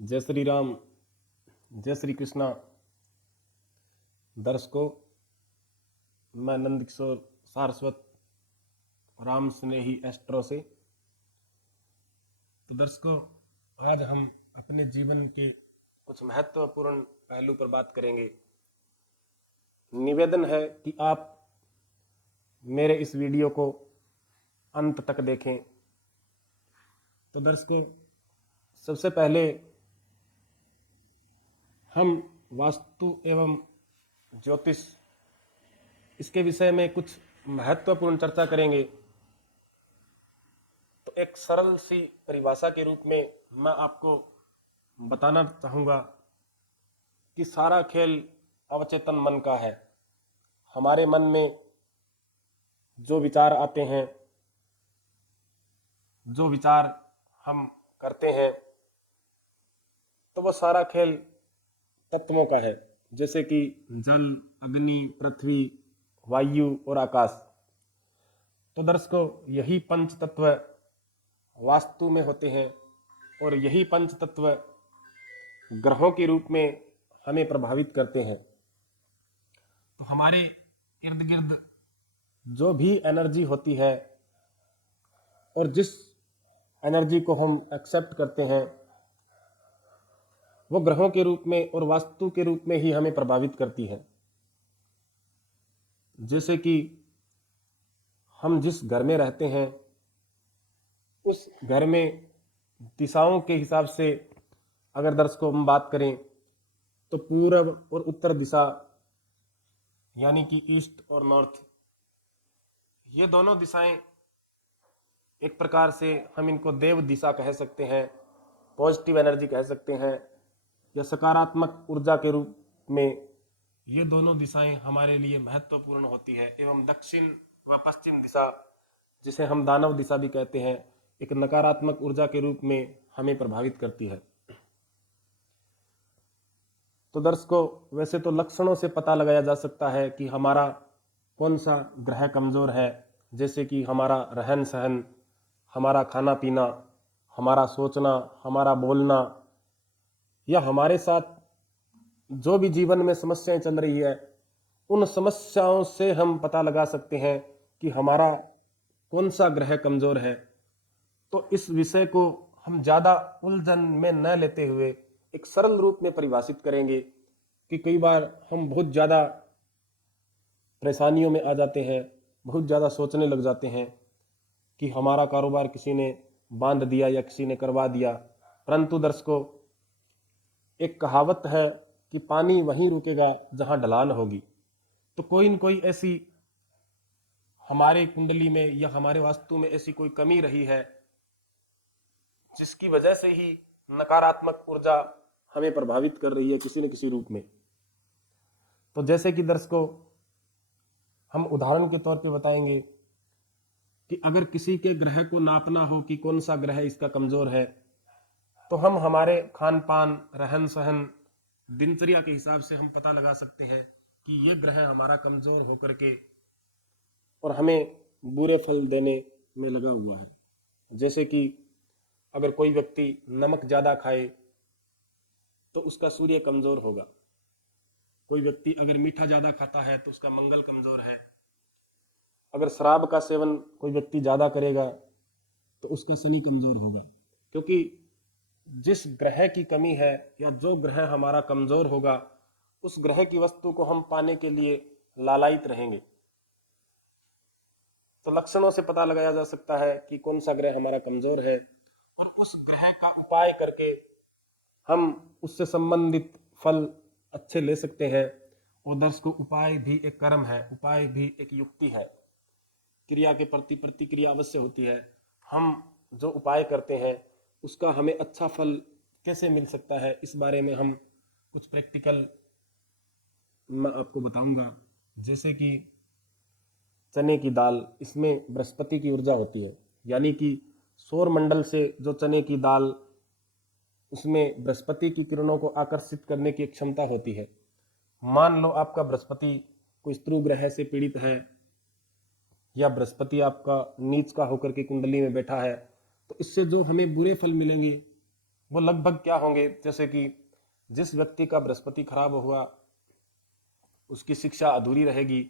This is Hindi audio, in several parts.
जय श्री राम, जय श्री कृष्णा। दर्शकों, मैं नंदकिशोर सारस्वत राम स्नेही एस्ट्रो से। तो दर्शकों, आज हम अपने जीवन के कुछ महत्वपूर्ण पहलू पर बात करेंगे। निवेदन है कि आप मेरे इस वीडियो को अंत तक देखें। तो दर्शकों, सबसे पहले हम वास्तु एवं ज्योतिष इसके विषय में कुछ महत्वपूर्ण चर्चा करेंगे। तो एक सरल सी परिभाषा के रूप में मैं आपको बताना चाहूँगा कि सारा खेल अवचेतन मन का है। हमारे मन में जो विचार आते हैं, जो विचार हम करते हैं, तो वह सारा खेल तत्वों का है, जैसे कि जल, अग्नि, पृथ्वी, वायु और आकाश। तो दर्शकों, यही पंच तत्व वास्तु में होते हैं और यही पंच तत्व ग्रहों के रूप में हमें प्रभावित करते हैं। तो हमारे इर्द गिर्द जो भी एनर्जी होती है और जिस एनर्जी को हम एक्सेप्ट करते हैं, वो ग्रहों के रूप में और वास्तु के रूप में ही हमें प्रभावित करती है। जैसे कि हम जिस घर में रहते हैं, उस घर में दिशाओं के हिसाब से अगर दर्शकों हम बात करें, तो पूर्व और उत्तर दिशा यानी कि ईस्ट और नॉर्थ, ये दोनों दिशाएं एक प्रकार से हम इनको देव दिशा कह सकते हैं, पॉजिटिव एनर्जी कह सकते हैं, या सकारात्मक ऊर्जा के रूप में ये दोनों दिशाएं हमारे लिए महत्वपूर्ण होती है। एवं दक्षिण व पश्चिम दिशा, जिसे हम दानव दिशा भी कहते हैं, एक नकारात्मक ऊर्जा के रूप में हमें प्रभावित करती है। तो दर्शकों, वैसे तो लक्षणों से पता लगाया जा सकता है कि हमारा कौन सा ग्रह कमजोर है, जैसे कि हमारा रहन सहन, हमारा खाना पीना, हमारा सोचना, हमारा बोलना, या हमारे साथ जो भी जीवन में समस्याएं चल रही है, उन समस्याओं से हम पता लगा सकते हैं कि हमारा कौन सा ग्रह कमजोर है। तो इस विषय को हम ज्यादा उलझन में न लेते हुए एक सरल रूप में परिभाषित करेंगे कि कई बार हम बहुत ज्यादा परेशानियों में आ जाते हैं, बहुत ज्यादा सोचने लग जाते हैं कि हमारा कारोबार किसी ने बांध दिया या किसी ने करवा दिया। परंतु दर्शकों, एक कहावत है कि पानी वहीं रुकेगा जहां ढलान होगी। तो कोई न कोई ऐसी हमारे कुंडली में या हमारे वास्तु में ऐसी कोई कमी रही है, जिसकी वजह से ही नकारात्मक ऊर्जा हमें प्रभावित कर रही है किसी न किसी रूप में। तो जैसे कि दर्शकों, हम उदाहरण के तौर पे बताएंगे कि अगर किसी के ग्रह को नापना हो कि कौन सा ग्रह इसका कमजोर है, तो हम हमारे खान पान, रहन सहन, दिनचर्या के हिसाब से हम पता लगा सकते हैं कि ये ग्रह हमारा कमजोर होकर के और हमें बुरे फल देने में लगा हुआ है। जैसे कि अगर कोई व्यक्ति नमक ज्यादा खाए तो उसका सूर्य कमजोर होगा। कोई व्यक्ति अगर मीठा ज्यादा खाता है तो उसका मंगल कमजोर है। अगर शराब का सेवन कोई व्यक्ति ज्यादा करेगा तो उसका शनि कमजोर होगा। क्योंकि जिस ग्रह की कमी है या जो ग्रह हमारा कमजोर होगा, उस ग्रह की वस्तु को हम पाने के लिए लालायित रहेंगे। तो लक्षणों से पता लगाया जा सकता है कि कौन सा ग्रह हमारा कमजोर है, और उस ग्रह का उपाय करके हम उससे संबंधित फल अच्छे ले सकते हैं। और दर्शकों, उपाय भी एक कर्म है, उपाय भी एक युक्ति है। क्रिया के प्रति प्रतिक्रिया अवश्य होती है। हम जो उपाय करते हैं उसका हमें अच्छा फल कैसे मिल सकता है, इस बारे में हम कुछ प्रैक्टिकल मैं आपको बताऊंगा। जैसे कि चने की दाल, इसमें बृहस्पति की ऊर्जा होती है, यानी कि सौर मंडल से जो चने की दाल, उसमें बृहस्पति की किरणों को आकर्षित करने की क्षमता होती है। मान लो आपका बृहस्पति कोई स्त्रु ग्रह से पीड़ित है, या बृहस्पति आपका नीच का होकर के कुंडली में बैठा है, तो इससे जो हमें बुरे फल मिलेंगे वो लगभग क्या होंगे, जैसे कि जिस व्यक्ति का बृहस्पति खराब हुआ उसकी शिक्षा अधूरी रहेगी,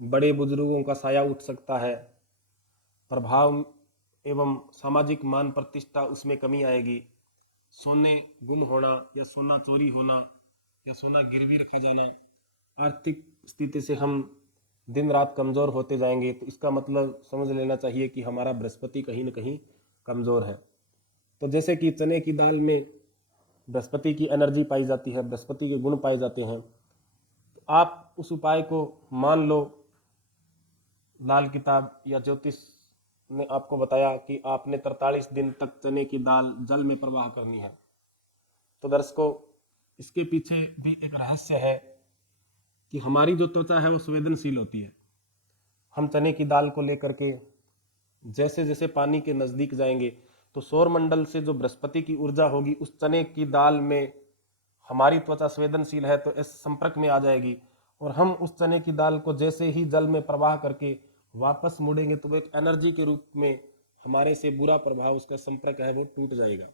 बड़े बुजुर्गों का साया उठ सकता है, प्रभाव एवं सामाजिक मान प्रतिष्ठा उसमें कमी आएगी, सोने गुम होना या सोना चोरी होना या सोना गिरवी रखा जाना, आर्थिक स्थिति से हम दिन रात कमजोर होते जाएंगे। तो इसका मतलब समझ लेना चाहिए कि हमारा बृहस्पति कहीं न कहीं कमजोर है। तो जैसे कि चने की दाल में बृहस्पति की एनर्जी पाई जाती है, बृहस्पति के गुण पाए जाते हैं, तो आप उस उपाय को मान लो। लाल किताब या ज्योतिष ने आपको बताया कि आपने 43 दिन तक चने की दाल जल में प्रवाह करनी है। तो दर्शकों, इसके पीछे भी एक रहस्य है कि हमारी जो त्वचा है वो संवेदनशील होती है। हम चने की दाल को लेकर के जैसे जैसे पानी के नजदीक जाएंगे तो सौर मंडल से जो बृहस्पति की ऊर्जा होगी उस चने की दाल में हमारी त्वचा संवेदनशील है तो इस संपर्क में आ जाएगी, और हम उस चने की दाल को जैसे ही जल में प्रवाह करके वापस मुड़ेंगे तो वो एक एनर्जी के रूप में हमारे से बुरा प्रभाव, उसका संपर्क है वो टूट जाएगा।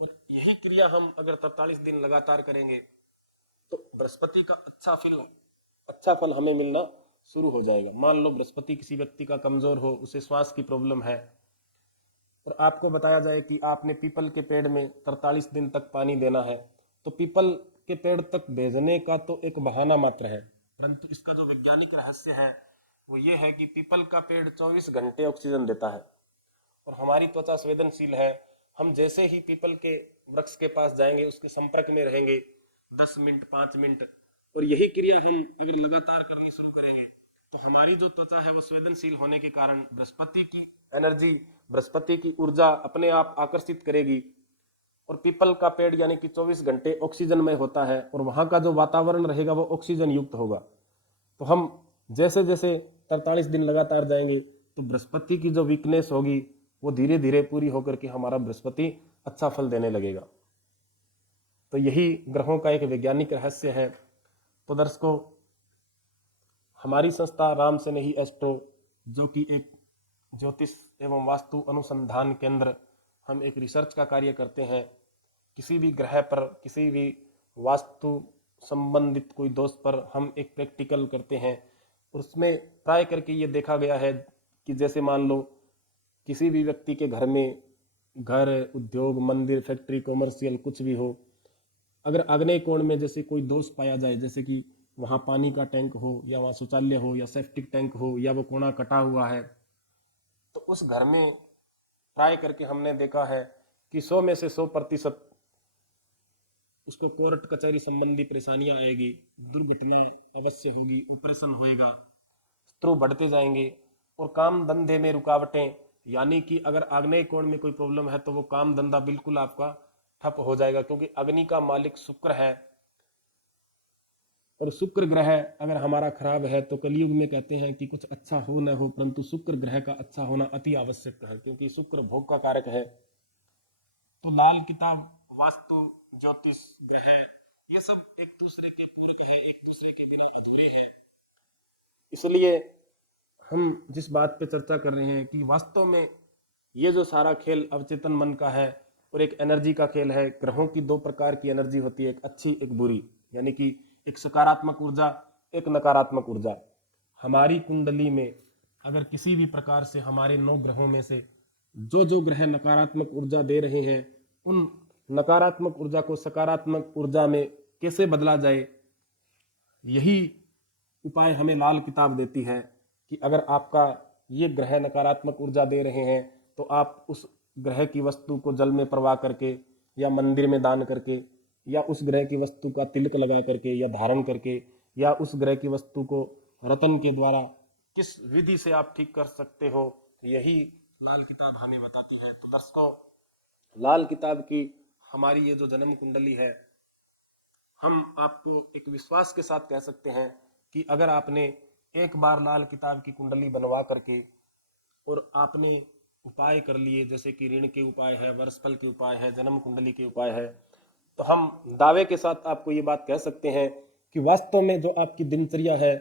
और यही क्रिया हम अगर 43 दिन लगातार करेंगे तो बृहस्पति का अच्छा फल हमें मिलना शुरू हो जाएगा। मान लो बृहस्पति किसी व्यक्ति का कमजोर हो, उसे श्वास की प्रॉब्लम है, और आपको बताया जाए कि आपने पीपल के पेड़ में 43 दिन तक पानी देना है, तो पीपल के पेड़ तक भेजने का तो एक बहाना मात्र है, परंतु इसका जो वैज्ञानिक रहस्य है वो ये है कि पीपल का पेड़ 24 घंटे ऑक्सीजन देता है और हमारी त्वचा संवेदनशील है। हम जैसे ही पीपल के वृक्ष के पास जाएंगे उसके संपर्क में रहेंगे 10 मिनट 5 मिनट, और यही क्रिया हम अगर लगातार करनी शुरू करेंगे तो हमारी जो त्वचा है वो संवेदनशील होने के कारण बृहस्पति की एनर्जी, बृहस्पति की ऊर्जा अपने आप आकर्षित करेगी। और पीपल का पेड़ यानी कि 24 घंटे ऑक्सीजन में होता है और वहां का जो वातावरण रहेगा वो ऑक्सीजन युक्त होगा। तो हम जैसे जैसे 43 दिन लगातार जाएंगे तो बृहस्पति की जो वीकनेस होगी वो धीरे धीरे पूरी होकर के हमारा बृहस्पति अच्छा फल देने लगेगा। तो यही ग्रहों का एक वैज्ञानिक रहस्य है। तो दर्शकों, हमारी संस्था राम सनेही एस्ट्रो, जो कि एक ज्योतिष एवं वास्तु अनुसंधान केंद्र, हम एक रिसर्च का कार्य करते हैं। किसी भी ग्रह पर, किसी भी वास्तु संबंधित कोई दोष पर हम एक प्रैक्टिकल करते हैं। उसमें प्राय करके ये देखा गया है कि जैसे मान लो किसी भी व्यक्ति के घर में, घर, उद्योग, मंदिर, फैक्ट्री, कॉमर्शियल कुछ भी हो, अगर आग्नेय कोण में जैसे कोई दोष पाया जाए, जैसे कि वहाँ पानी का टैंक हो या वहाँ शौचालय हो या सेप्टिक टैंक हो या वो कोना कटा हुआ है, तो उस घर में प्राय करके हमने देखा है कि 100 में से 100% उसको कोर्ट कचहरी संबंधी परेशानियां आएगी, दुर्घटना अवश्य होगी, ऑपरेशन होएगा, शत्रु बढ़ते जाएंगे और काम धंधे में रुकावटें, यानी कि अगर आग्नेय कोण में कोई प्रॉब्लम है तो वो काम धंधा बिल्कुल आपका ठप हो जाएगा, क्योंकि अग्नि का मालिक शुक्र है। और शुक्र ग्रह अगर हमारा खराब है तो कलयुग में कहते हैं कि कुछ अच्छा हो न हो, परंतु शुक्र ग्रह का अच्छा होना अति आवश्यक है, क्योंकि शुक्र भोग का कारक है। तो लाल किताब, वास्तु, ज्योतिष, ग्रह, ये सब एक दूसरे के पूरक है, एक दूसरे के बिना अधूरे हैं। इसलिए हम जिस बात पे चर्चा कर रहे हैं कि वास्तव में ये जो सारा खेल अवचेतन मन का है और एक एनर्जी का खेल है। ग्रहों की दो प्रकार की एनर्जी होती है, एक अच्छी एक बुरी, यानी कि एक सकारात्मक ऊर्जा, एक नकारात्मक ऊर्जा। हमारी कुंडली में अगर किसी भी प्रकार से हमारे 9 ग्रहों में से जो जो ग्रह नकारात्मक ऊर्जा दे रहे हैं, उन नकारात्मक ऊर्जा को सकारात्मक ऊर्जा में कैसे बदला जाए, यही उपाय हमें लाल किताब देती है कि अगर आपका ये ग्रह नकारात्मक ऊर्जा दे रहे हैं तो आप उस ग्रह की वस्तु को जल में प्रवाह करके या मंदिर में दान करके या उस ग्रह की वस्तु का तिलक लगा करके या धारण करके या उस ग्रह की वस्तु को रतन के द्वारा किस विधि से आप ठीक कर सकते हो, यही लाल किताब हमें बताती है। तो दर्शकों, लाल किताब की हमारी ये जो जन्म कुंडली है, हम आपको एक विश्वास के साथ कह सकते हैं कि अगर आपने एक बार लाल किताब की कुंडली बनवा करके और आपने उपाय कर लिए, जैसे कि ऋण के उपाय है, वर्षफल के उपाय है, जन्म कुंडली के उपाय है, तो हम दावे के साथ आपको ये बात कह सकते हैं कि वास्तव में जो आपकी दिनचर्या है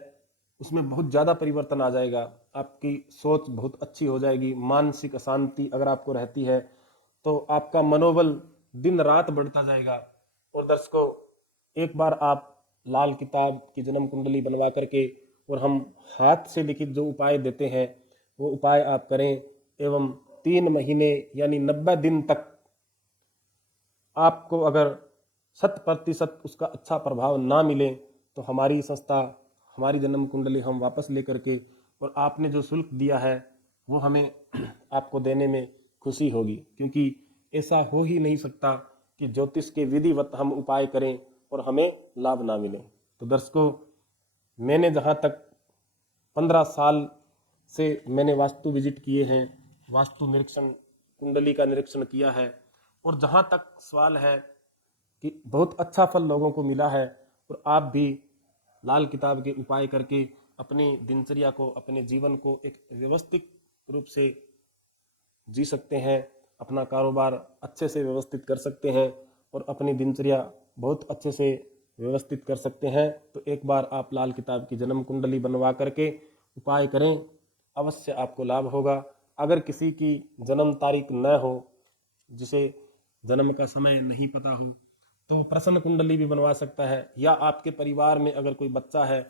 उसमें बहुत ज़्यादा परिवर्तन आ जाएगा। आपकी सोच बहुत अच्छी हो जाएगी। मानसिक अशांति अगर आपको रहती है तो आपका मनोबल दिन रात बढ़ता जाएगा। और दर्शकों, एक बार आप लाल किताब की जन्म कुंडली बनवा करके और हम हाथ से लिखित जो उपाय देते हैं वो उपाय आप करें एवं 3 महीने यानी 90 दिन तक आपको अगर 100% उसका अच्छा प्रभाव ना मिले तो हमारी संस्था, हमारी जन्म कुंडली हम वापस लेकर के और आपने जो शुल्क दिया है वो हमें आपको देने में खुशी होगी, क्योंकि ऐसा हो ही नहीं सकता कि ज्योतिष के विधिवत हम उपाय करें और हमें लाभ ना मिले। तो दर्शकों, मैंने जहाँ तक 15 साल से मैंने वास्तु विजिट किए हैं, वास्तु निरीक्षण, कुंडली का निरीक्षण किया है, और जहाँ तक सवाल है कि बहुत अच्छा फल लोगों को मिला है। और आप भी लाल किताब के उपाय करके अपनी दिनचर्या को, अपने जीवन को एक व्यवस्थित रूप से जी सकते हैं, अपना कारोबार अच्छे से व्यवस्थित कर सकते हैं और अपनी दिनचर्या बहुत अच्छे से व्यवस्थित कर सकते हैं। तो एक बार आप लाल किताब की जन्म कुंडली बनवा करके उपाय करें, अवश्य आपको लाभ होगा। अगर किसी की जन्म तारीख न हो, जिसे जन्म का समय नहीं पता हो, तो प्रश्न कुंडली भी बनवा सकता है। या आपके परिवार में अगर कोई बच्चा है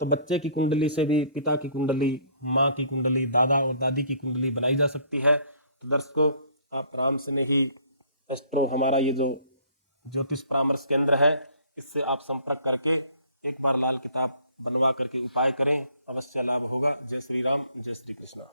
तो बच्चे की कुंडली से भी पिता की कुंडली, माँ की कुंडली, दादा और दादी की कुंडली बनाई जा सकती है। तो दर्शकों, आप आराम से नहीं, एस्ट्रो हमारा ये जो ज्योतिष परामर्श केंद्र है, इससे आप संपर्क करके एक बार लाल किताब बनवा करके उपाय करें, अवश्य लाभ होगा। जय श्री राम, जय श्री कृष्णा।